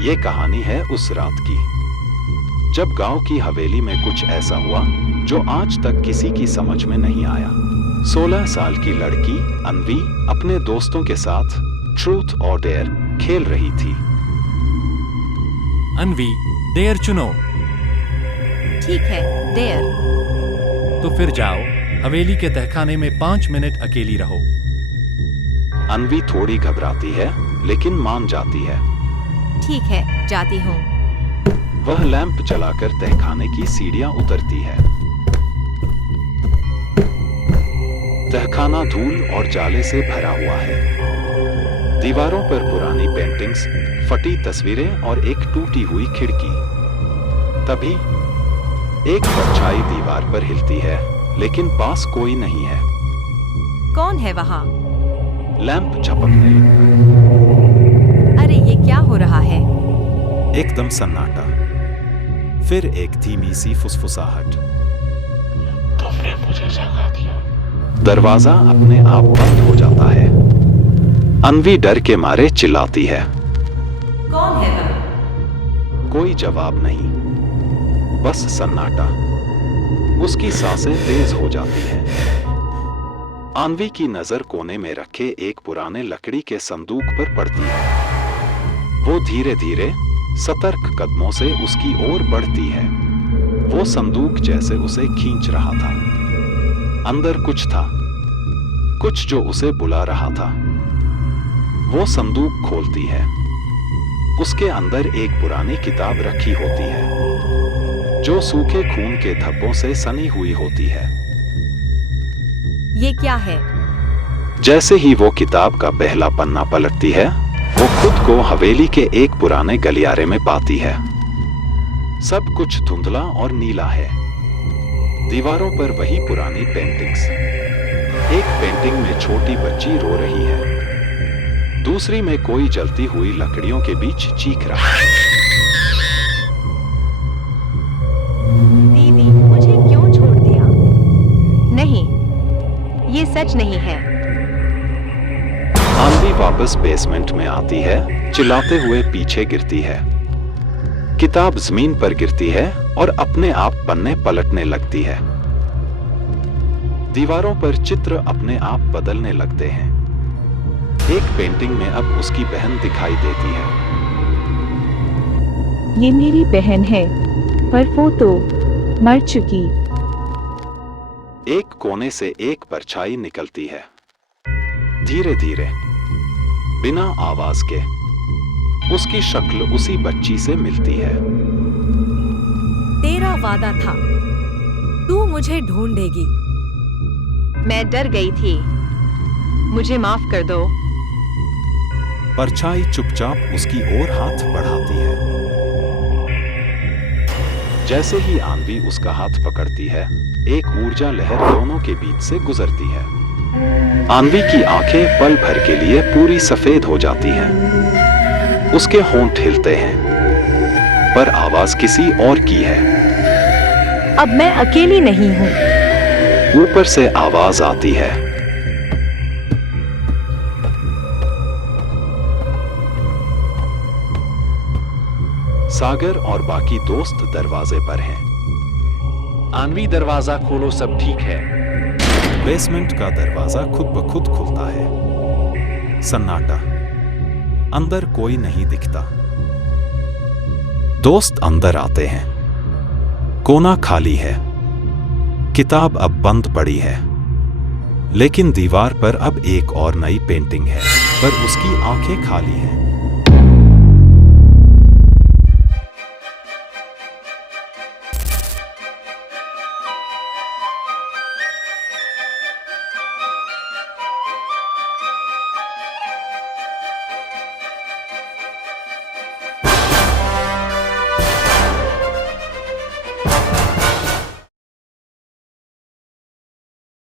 ये कहानी है उस रात की जब गांव की हवेली में कुछ ऐसा हुआ जो आज तक किसी की समझ में नहीं आया। 16 साल की लड़की अन्वी अपने दोस्तों के साथ ट्रूथ और डेयर खेल रही थी। अन्वी, डेयर चुनो। ठीक है, डेयर। तो फिर जाओ, हवेली के तहखाने में 5 मिनट अकेली रहो। अन्वी थोड़ी घबराती है लेकिन मान जाती है। ठीक है, जाती हूँ। वह लैंप जलाकर तहखाने की सीढ़ियां उतरती है। तहखाना धूल और जाले से भरा हुआ है। दीवारों पर पुरानी पेंटिंग्स, फटी तस्वीरें और एक टूटी हुई खिड़की। तभी एक परछाई दीवार पर हिलती है, लेकिन पास कोई नहीं है। कौन है वहाँ? लैंप झपकने लगता है। अरे ये क्या हो रहा है? एकदम सन्नाटा। फिर एक धीमी सी फुसफुसाहट। तुमने मुझे जगा दिया। दरवाजा अपने आप बंद हो जाता है। अन्वी डर के मारे चिल्लाती है। कौन है वह? कोई जवाब नहीं, बस सन्नाटा। उसकी सांसें तेज हो जाती हैं। अन्वी की नजर कोने में रखे एक पुराने लकड़ी के संदूक पर पड़ती है। वो धीरे धीरे सतर्क कदमों से उसकी ओर बढ़ती है। वो संदूक जैसे उसे खींच रहा था। अंदर कुछ था, कुछ जो उसे बुला रहा था। वो संदूक खोलती है। उसके अंदर एक पुरानी किताब रखी होती है जो सूखे खून के धब्बों से सनी हुई होती है। ये क्या है? जैसे ही वो किताब का पहला पन्ना पलटती है, वो खुद को हवेली के एक पुराने गलियारे में पाती है। सब कुछ धुंधला और नीला है। दीवारों पर वही पुरानी पेंटिंग्स। एक पेंटिंग में छोटी बच्ची रो रही है। दूसरी में कोई जलती हुई लकड़ियों के बीच चीख रहा है। दीदी, मुझे क्यों छोड़ दिया? नहीं, ये सच नहीं है। अन्वी वापस बेसमेंट में आती है, चिल्लाते हुए पीछे गिरती है। किताब जमीन पर गिरती है और अपने आप पन्ने पलटने लगती है। दीवारों पर चित्र अपने आप बदलने लगते हैं। एक पेंटिंग में अब उसकी बहन दिखाई देती है। ये मेरी बहन है, पर वो तो मर चुकी। एक कोने से एक परछाई निकलती है, धीरे धीरे, बिना आवाज के। उसकी शक्ल उसी बच्ची से मिलती है। तेरा वादा था, तू मुझे ढूंढेगी। मैं डर गई थी, मुझे माफ कर दो। परछाई चुपचाप उसकी ओर हाथ बढ़ाती है। जैसे ही अन्वी उसका हाथ पकड़ती है, एक ऊर्जा लहर दोनों के बीच से गुजरती है। अन्वी की आंखें पल भर के लिए पूरी सफेद हो जाती हैं। उसके होंठ हिलते हैं, पर आवाज किसी और की है। अब मैं अकेली नहीं हूँ। ऊपर से आवाज आती है। सागर और बाकी दोस्त दरवाजे पर हैं। अन्वी, दरवाजा खोलो, सब ठीक है। बेसमेंट का दरवाजा खुद ब खुद खुलता है। सन्नाटा, अंदर कोई नहीं दिखता। दोस्त अंदर आते हैं। कोना खाली है। किताब अब बंद पड़ी है, लेकिन दीवार पर अब एक और नई पेंटिंग है, पर उसकी आंखें खाली हैं।